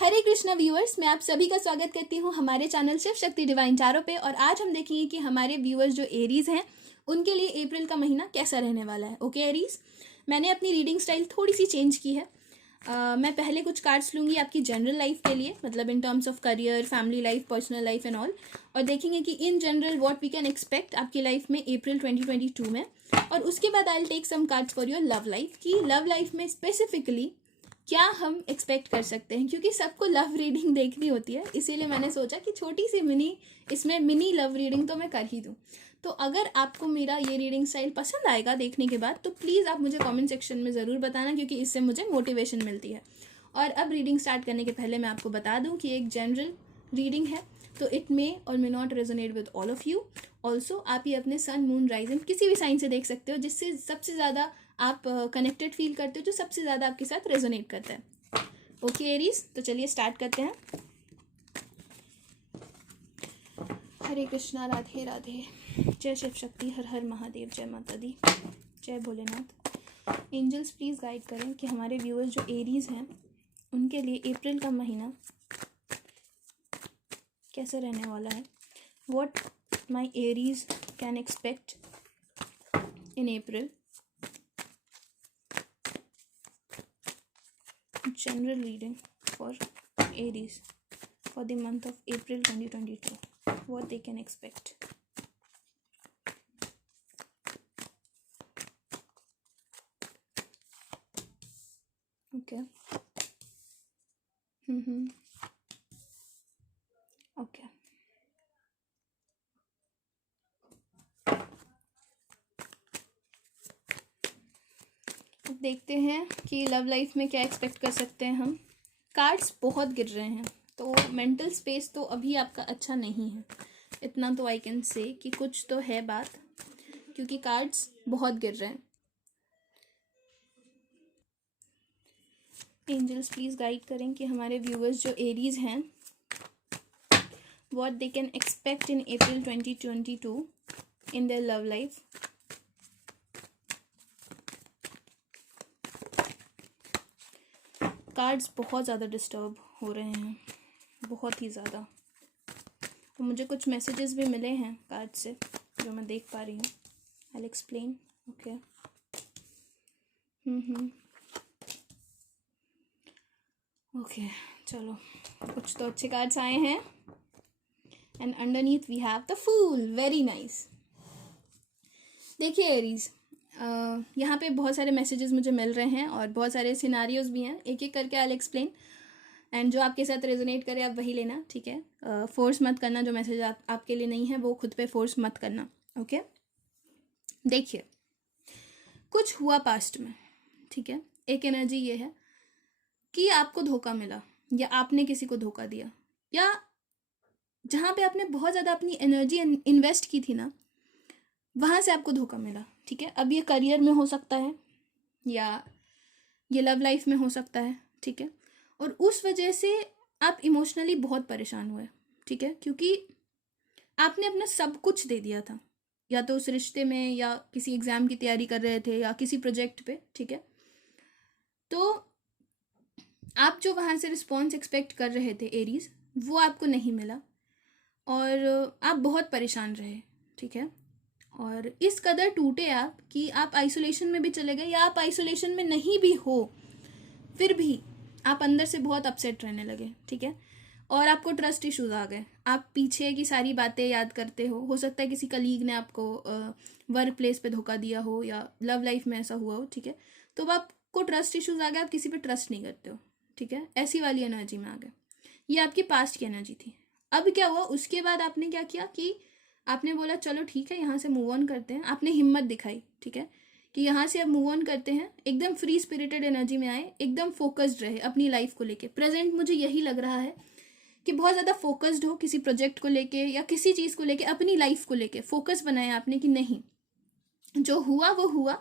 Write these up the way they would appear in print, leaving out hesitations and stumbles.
हरे Krishna viewers, मैं आप सभी का स्वागत करती हूँ हमारे channel Shiv Shakti divine tarot पे। और आज हम देखेंगे कि हमारे व्यूअर्स जो एरीज हैं उनके लिए अप्रैल का महीना कैसा रहने वाला है। ओके एरीज, मैंने अपनी रीडिंग स्टाइल थोड़ी सी चेंज की है। मैं पहले कुछ कार्ड्स लूँगी आपकी जनरल लाइफ के लिए, मतलब in terms of career, family life, personal life and all, और देखेंगे कि in general what we can expect आपकी लाइफ में अप्रैल 2022 में। और उसके बाद I will take some cards for your love life, कि लव लाइफ में स्पेसिफिकली क्या हम एक्सपेक्ट कर सकते हैं, क्योंकि सबको लव रीडिंग देखनी होती है। इसीलिए मैंने सोचा कि छोटी सी मिनी लव रीडिंग तो मैं कर ही दूँ। तो अगर आपको मेरा ये रीडिंग स्टाइल पसंद आएगा देखने के बाद, तो प्लीज़ आप मुझे कमेंट सेक्शन में ज़रूर बताना, क्योंकि इससे मुझे मोटिवेशन मिलती है। और अब रीडिंग स्टार्ट करने के पहले मैं आपको बता दूं कि एक जनरल रीडिंग है, तो इट मे और may not resonate with all of you. Also आप ये अपने सन, मून, राइजिंग किसी भी साइन से देख सकते हो, जिससे सबसे ज़्यादा आप कनेक्टेड फील करते हो, जो सबसे ज़्यादा आपके साथ रेजोनेट करता है। ओके एरीज, तो चलिए स्टार्ट करते हैं। हरे कृष्णा, राधे राधे, जय शिव शक्ति, हर हर महादेव, जय माता दी, जय भोलेनाथ। एंजल्स प्लीज़ गाइड करें कि हमारे व्यूअर्स जो एरीज हैं उनके लिए अप्रैल का महीना कैसा रहने वाला है। What my Aries can expect in April. General reading for Aries for the month of April 2022. What they can expect. Okay. Okay. अब देखते हैं कि लव लाइफ में क्या एक्सपेक्ट कर सकते हैं हम। कार्ड्स बहुत गिर रहे हैं, तो मेंटल स्पेस तो अभी आपका अच्छा नहीं है। इतना तो आई कैन से कि कुछ तो है बात, क्योंकि कार्ड्स बहुत गिर रहे हैं। एंजल्स प्लीज़ गाइड करें कि हमारे व्यूअर्स जो एरीज हैं what they can expect in April 2022 in their love life. Cards बहुत ज़्यादा डिस्टर्ब हो रहे हैं, बहुत ही ज़्यादा। और मुझे कुछ मैसेजेस भी मिले हैं कार्ड से जो मैं देख पा रही हूँ। I will explain. Okay. Okay, चलो, कुछ तो अच्छे कार्ड्स आए हैं। And underneath we have the fool. Very nice. देखिए एरीज, यहाँ पे बहुत सारे मैसेजेस मुझे मिल रहे हैं और बहुत सारे सिनारियोज भी हैं। एक एक करके आई विल एक्सप्लेन, एंड जो आपके साथ रेजोनेट करे आप वही लेना, ठीक है। फोर्स मत करना, जो मैसेज आपके लिए नहीं है वो खुद पे फोर्स मत करना। ओके, देखिए, कुछ हुआ पास्ट में, ठीक है। एक एनर्जी ये है कि आपको धोखा मिला, या आपने किसी को धोखा दिया, या जहाँ पे आपने बहुत ज़्यादा अपनी एनर्जी इन्वेस्ट की थी ना, वहाँ से आपको धोखा मिला, ठीक है। अब ये करियर में हो सकता है या ये लव लाइफ में हो सकता है, ठीक है। और उस वजह से आप इमोशनली बहुत परेशान हुए, ठीक है, क्योंकि आपने अपना सब कुछ दे दिया था, या तो उस रिश्ते में, या किसी एग्ज़ाम की तैयारी कर रहे थे, या किसी प्रोजेक्ट पे, ठीक है। तो आप जो वहाँ से रिस्पॉन्स एक्सपेक्ट कर रहे थे एरीज, वो आपको नहीं मिला और आप बहुत परेशान रहे, ठीक है। और इस कदर टूटे आप कि आप आइसोलेशन में भी चले गए, या आप आइसोलेशन में नहीं भी हो फिर भी आप अंदर से बहुत अपसेट रहने लगे, ठीक है। और आपको ट्रस्ट इश्यूज आ गए, आप पीछे की सारी बातें याद करते हो सकता है किसी कलीग ने आपको वर्क प्लेस पे धोखा दिया हो, या लव लाइफ में ऐसा हुआ हो, ठीक है। तो अब आपको ट्रस्ट इश्यूज आ गए, आप किसी पे ट्रस्ट नहीं करते हो, ठीक है। ऐसी वाली एनर्जी में आ गए। ये आपकी पास्ट की एनर्जी थी। अब क्या हुआ, उसके बाद आपने क्या किया कि आपने बोला चलो ठीक है, यहाँ से मूव ऑन करते हैं। आपने हिम्मत दिखाई, ठीक है, कि यहाँ से अब मूव ऑन करते हैं। एकदम फ्री स्पिरिटेड एनर्जी में आए, एकदम फोकस्ड रहे अपनी लाइफ को लेके। प्रेजेंट मुझे यही लग रहा है कि बहुत ज़्यादा फोकस्ड हो किसी प्रोजेक्ट को लेके, या किसी चीज़ को लेके, अपनी लाइफ को लेके फोकस बनाया आपने कि नहीं, जो हुआ वो हुआ।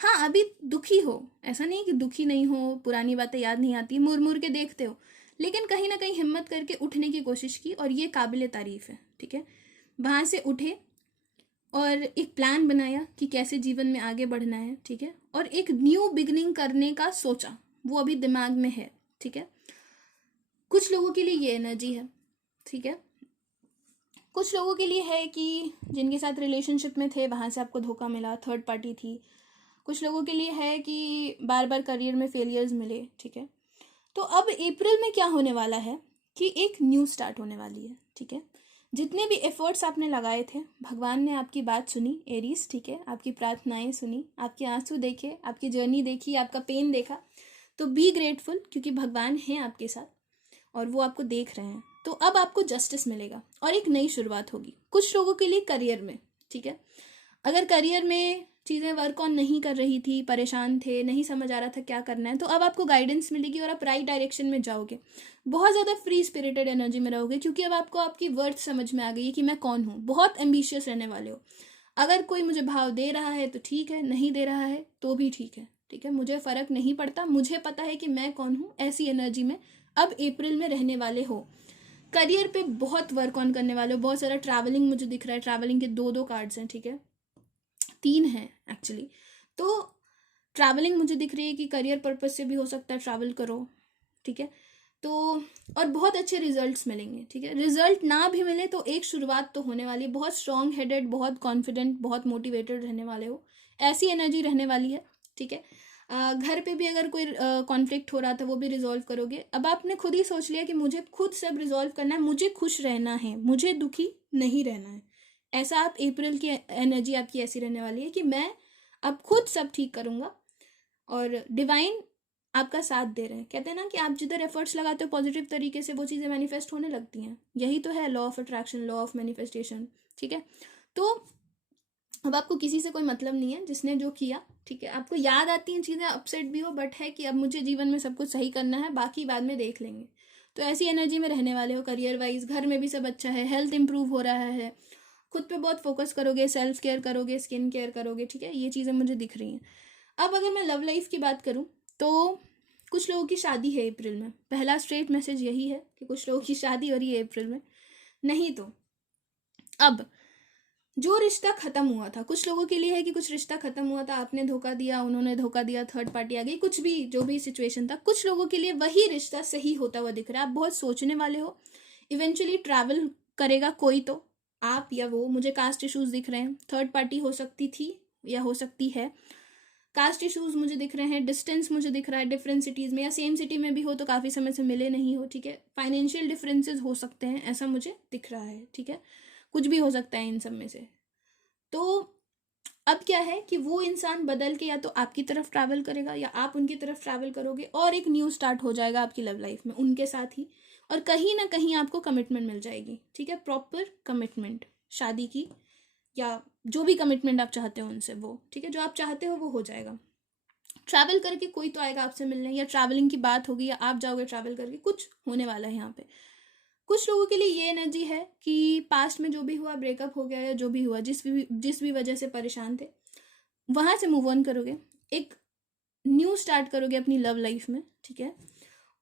हाँ, अभी दुखी हो, ऐसा नहीं कि दुखी नहीं हो, पुरानी बातें याद नहीं आती, मुड़ मुड़ के देखते हो, लेकिन कहीं ना कहीं हिम्मत करके उठने की कोशिश की, और ये काबिले तारीफ है, ठीक है। वहाँ से उठे और एक प्लान बनाया कि कैसे जीवन में आगे बढ़ना है, ठीक है। और एक न्यू बिगनिंग करने का सोचा, वो अभी दिमाग में है, ठीक है। कुछ लोगों के लिए ये एनर्जी है, ठीक है। कुछ लोगों के लिए है कि जिनके साथ रिलेशनशिप में थे वहाँ से आपको धोखा मिला, थर्ड पार्टी थी। कुछ लोगों के लिए है कि बार बार करियर में फेलियर्स मिले, ठीक है। तो अब अप्रैल में क्या होने वाला है कि एक न्यू स्टार्ट होने वाली है, ठीक है। जितने भी एफर्ट्स आपने लगाए थे, भगवान ने आपकी बात सुनी एरीज, ठीक है, आपकी प्रार्थनाएं सुनी, आपके आंसू देखे, आपकी जर्नी देखी, आपका पेन देखा। तो बी ग्रेटफुल, क्योंकि भगवान हैं आपके साथ और वो आपको देख रहे हैं। तो अब आपको जस्टिस मिलेगा और एक नई शुरुआत होगी। कुछ लोगों के लिए करियर में, ठीक है, अगर करियर में चीज़ें वर्क ऑन नहीं कर रही थी, परेशान थे, नहीं समझ आ रहा था क्या करना है, तो अब आपको गाइडेंस मिलेगी और आप राइट डायरेक्शन में जाओगे। बहुत ज़्यादा फ्री स्पिरिटेड एनर्जी में रहोगे, क्योंकि अब आपको आपकी वर्थ समझ में आ गई है कि मैं कौन हूँ। बहुत एम्बिशियस रहने वाले हो। अगर कोई मुझे भाव दे रहा है तो ठीक है, नहीं दे रहा है तो भी ठीक है, ठीक है, मुझे फ़र्क नहीं पड़ता, मुझे पता है कि मैं कौन हूँ। ऐसी एनर्जी में अब अप्रैल में रहने वाले हो। करियर पे बहुत वर्क ऑन करने वाले हो। बहुत सारा ट्रैवलिंग मुझे दिख रहा है। ट्रैवलिंग के दो कार्ड्स हैं, ठीक है, 3 हैं एक्चुअली। तो ट्रैवलिंग मुझे दिख रही है कि करियर पर्पस से भी हो सकता है, ट्रैवल करो, ठीक है। तो और बहुत अच्छे रिजल्ट्स मिलेंगे, ठीक है। रिजल्ट ना भी मिले तो एक शुरुआत तो होने वाली है। बहुत स्ट्रॉन्ग हेडेड, बहुत कॉन्फिडेंट, बहुत मोटिवेटेड रहने वाले हो। ऐसी एनर्जी रहने वाली है, ठीक है। घर पे भी अगर कोई कॉन्फ्लिक्ट हो रहा था वो भी रिजॉल्व करोगे। अब आपने खुद ही सोच लिया कि मुझे खुद सब रिजॉल्व करना है, मुझे खुश रहना है, मुझे दुखी नहीं रहना है। ऐसा आप अप्रैल की एनर्जी आपकी ऐसी रहने वाली है कि मैं अब खुद सब ठीक करूँगा और डिवाइन आपका साथ दे रहे हैं। कहते हैं ना कि आप जिधर एफर्ट्स लगाते हो पॉजिटिव तरीके से वो चीज़ें मैनिफेस्ट होने लगती हैं। यही तो है law of attraction, law of manifestation, ठीक है। तो अब आपको किसी से कोई मतलब नहीं है, जिसने जो किया, ठीक है। आपको याद आती हैं चीज़ें, अपसेट भी हो, बट है कि अब मुझे जीवन में सब कुछ सही करना है, बाकी बाद में देख लेंगे। तो ऐसी एनर्जी में रहने वाले हो। करियर वाइज घर में भी सब अच्छा है, हेल्थ इंप्रूव हो रहा है, खुद पे बहुत फोकस करोगे, सेल्फ केयर करोगे, स्किन केयर करोगे, ठीक है। ये चीज़ें मुझे दिख रही हैं। अब अगर मैं लव लाइफ की बात करूँ तो कुछ लोगों की शादी है अप्रैल में। पहला स्ट्रेट मैसेज यही है कि कुछ लोगों की शादी हो रही है अप्रैल में। नहीं तो अब जो रिश्ता खत्म हुआ था, कुछ लोगों के लिए है कि कुछ रिश्ता खत्म हुआ था, आपने धोखा दिया, उन्होंने धोखा दिया, थर्ड पार्टी आ गई, कुछ भी जो भी सिचुएशन था, कुछ लोगों के लिए वही रिश्ता सही होता हुआ दिख रहा है। आप बहुत सोचने वाले हो। इवेंचुअली ट्रैवल करेगा कोई, तो आप या वो। मुझे कास्ट इशूज दिख रहे हैं, थर्ड पार्टी हो सकती थी या हो सकती है। कास्ट इशूज मुझे दिख रहे हैं, डिस्टेंस मुझे दिख रहा है, डिफरेंट सिटीज़ में या सेम सिटी में भी हो तो काफ़ी समय से मिले नहीं हो, ठीक है। फाइनेंशियल डिफरेंसेस हो सकते हैं, ऐसा मुझे दिख रहा है, ठीक है। कुछ भी हो सकता है इन सब में से। तो अब क्या है कि वो इंसान बदल के या तो आपकी तरफ ट्रैवल करेगा या आप उनकी तरफ ट्रैवल करोगे और एक न्यू स्टार्ट हो जाएगा आपकी लव लाइफ में उनके साथ ही। और कहीं ना कहीं आपको कमिटमेंट मिल जाएगी, ठीक है, प्रॉपर कमिटमेंट, शादी की या जो भी कमिटमेंट आप चाहते हो उनसे, वो ठीक है, जो आप चाहते हो वो हो जाएगा। ट्रैवल करके कोई तो आएगा आपसे मिलने, या ट्रैवलिंग की बात होगी या आप जाओगे ट्रैवल करके, कुछ होने वाला है यहाँ पे। कुछ लोगों के लिए ये एनर्जी है कि पास्ट में जो भी हुआ, ब्रेकअप हो गया या जो भी हुआ, जिस भी वजह से परेशान थे, वहाँ से मूव ऑन करोगे, एक न्यू स्टार्ट करोगे अपनी लव लाइफ में, ठीक है।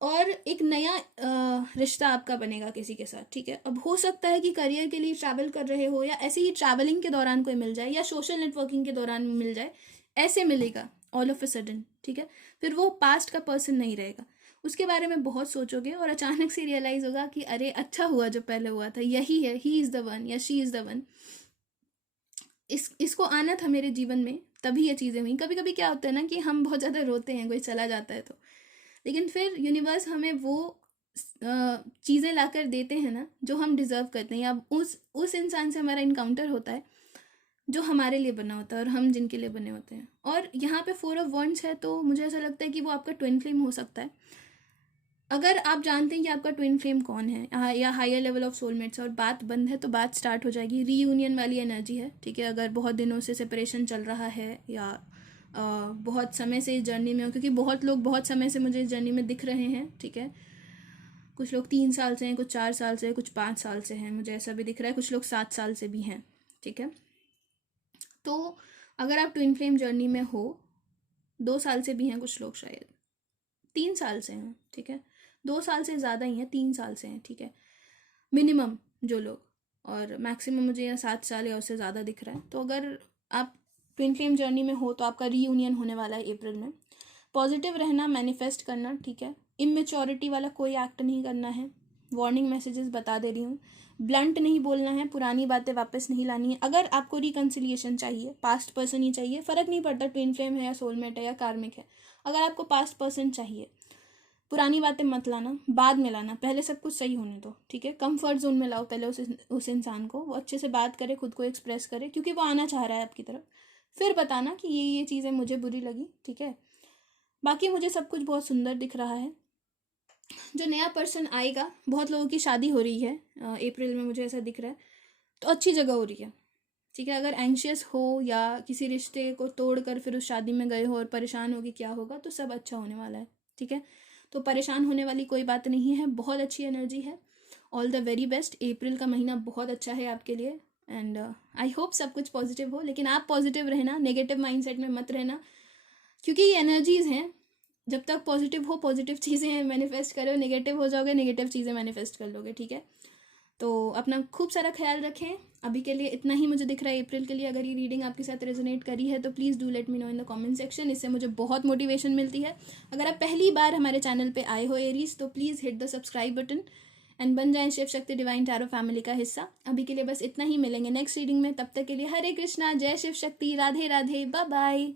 और एक नया रिश्ता आपका बनेगा किसी के साथ, ठीक है। अब हो सकता है कि करियर के लिए ट्रैवल कर रहे हो या ऐसे ही ट्रैवलिंग के दौरान कोई मिल जाए या सोशल नेटवर्किंग के दौरान मिल जाए, ऐसे मिलेगा ऑल ऑफ अ सडन, ठीक है। फिर वो पास्ट का पर्सन नहीं रहेगा। उसके बारे में बहुत सोचोगे और अचानक से रियलाइज होगा कि अरे अच्छा हुआ जो पहले हुआ था, यही है, ही इज़ द वन या शी इज़ द वन, इसको आना था मेरे जीवन में, तभी ये चीज़ें हुई। कभी कभी क्या होता है ना कि हम बहुत ज़्यादा रोते हैं कोई चला जाता है तो, लेकिन फिर यूनिवर्स हमें वो चीज़ें लाकर देते हैं ना जो हम डिज़र्व करते हैं, या उस इंसान से हमारा इनकाउंटर होता है जो हमारे लिए बना होता है और हम जिनके लिए बने होते हैं। और यहाँ पे 4 ऑफ वॉन्ड्स है, तो मुझे ऐसा लगता है कि वो आपका ट्विन फ्लेम हो सकता है। अगर आप जानते हैं कि आपका ट्विन फ्लेम कौन है या हायर लेवल ऑफ सोलमेट्स और बात बंद है, तो बात स्टार्ट हो जाएगी। रीयूनियन वाली एनर्जी है, ठीक है। अगर बहुत दिनों से सेपरेशन चल रहा है या बहुत समय से इस जर्नी में हो, क्योंकि बहुत लोग बहुत समय से मुझे इस जर्नी में दिख रहे हैं, ठीक है। कुछ लोग 3 साल से हैं, कुछ 4 साल से, कुछ 5 साल से हैं, मुझे ऐसा भी दिख रहा है। कुछ लोग 7 साल से भी हैं, ठीक है। तो अगर आप ट्विन फ्लेम जर्नी में हो, 2 साल से भी हैं कुछ लोग, शायद 3 साल से हैं, ठीक है। 2 साल से ज़्यादा ही हैं, 3 साल से हैं, ठीक है, मिनिमम जो लोग, और मैक्सिमम मुझे यहाँ 7 साल या उससे ज़्यादा दिख रहा है। तो अगर आप ट्विन फ्लेम जर्नी में हो तो आपका रीयूनियन होने वाला है अप्रैल में। पॉजिटिव रहना, मैनिफेस्ट करना, ठीक है। इमेच्योरिटी वाला कोई एक्ट नहीं करना है, वार्निंग मैसेजेस बता दे रही हूँ। ब्लंट नहीं बोलना है, पुरानी बातें वापस नहीं लानी है। अगर आपको रिकन्सिलिएशन चाहिए, पास्ट पर्सन ही चाहिए, फ़र्क नहीं पड़ता ट्विन फ्लेम है या सोलमेट है या कार्मिक है, अगर आपको पास्ट पर्सन चाहिए, पुरानी बातें मत लाना, बाद में लाना, पहले सब कुछ सही होने दो, ठीक है। कंफर्ट जोन में लाओ पहले उस इंसान को, वो अच्छे से बात करे, खुद को एक्सप्रेस करे, क्योंकि वो आना चाह रहा है आपकी तरफ। फिर बताना कि ये चीज़ें मुझे बुरी लगी, ठीक है। बाकी मुझे सब कुछ बहुत सुंदर दिख रहा है। जो नया पर्सन आएगा, बहुत लोगों की शादी हो रही है अप्रैल में, मुझे ऐसा दिख रहा है, तो अच्छी जगह हो रही है, ठीक है। अगर एंशियस हो या किसी रिश्ते को तोड़कर फिर उस शादी में गए हो और परेशान हो कि क्या होगा, तो सब अच्छा होने वाला है, ठीक है। तो परेशान होने वाली कोई बात नहीं है, बहुत अच्छी एनर्जी है। All the very best. अप्रैल का महीना बहुत अच्छा है आपके लिए एंड आई होप सब कुछ पॉजिटिव हो, लेकिन आप पॉजिटिव रहना, नेगेटिव माइंडसेट में मत रहना, क्योंकि ये एनर्जीज़ हैं। जब तक पॉजिटिव हो, पॉजिटिव चीज़ें मैनिफेस्ट करो, नेगेटिव हो जाओगे, नेगेटिव चीज़ें मैनिफेस्ट कर लोगे, ठीक है। तो अपना खूब सारा ख्याल रखें। अभी के लिए इतना ही मुझे दिख रहा है अप्रैल के लिए। अगर ये रीडिंग आपके साथ रेजोनेट करी है तो please do let me know in the comment section, इससे मुझे बहुत मोटिवेशन मिलती है। अगर आप पहली बार हमारे चैनल पे आए हो एरीज, तो please hit the subscribe button and बन जाएं Shiv Shakti divine tarot family का हिस्सा। अभी के लिए बस इतना ही, मिलेंगे नेक्स्ट रीडिंग में। तब तक के लिए हरे कृष्णा, जय शिव शक्ति, राधे राधे, बाय बाय।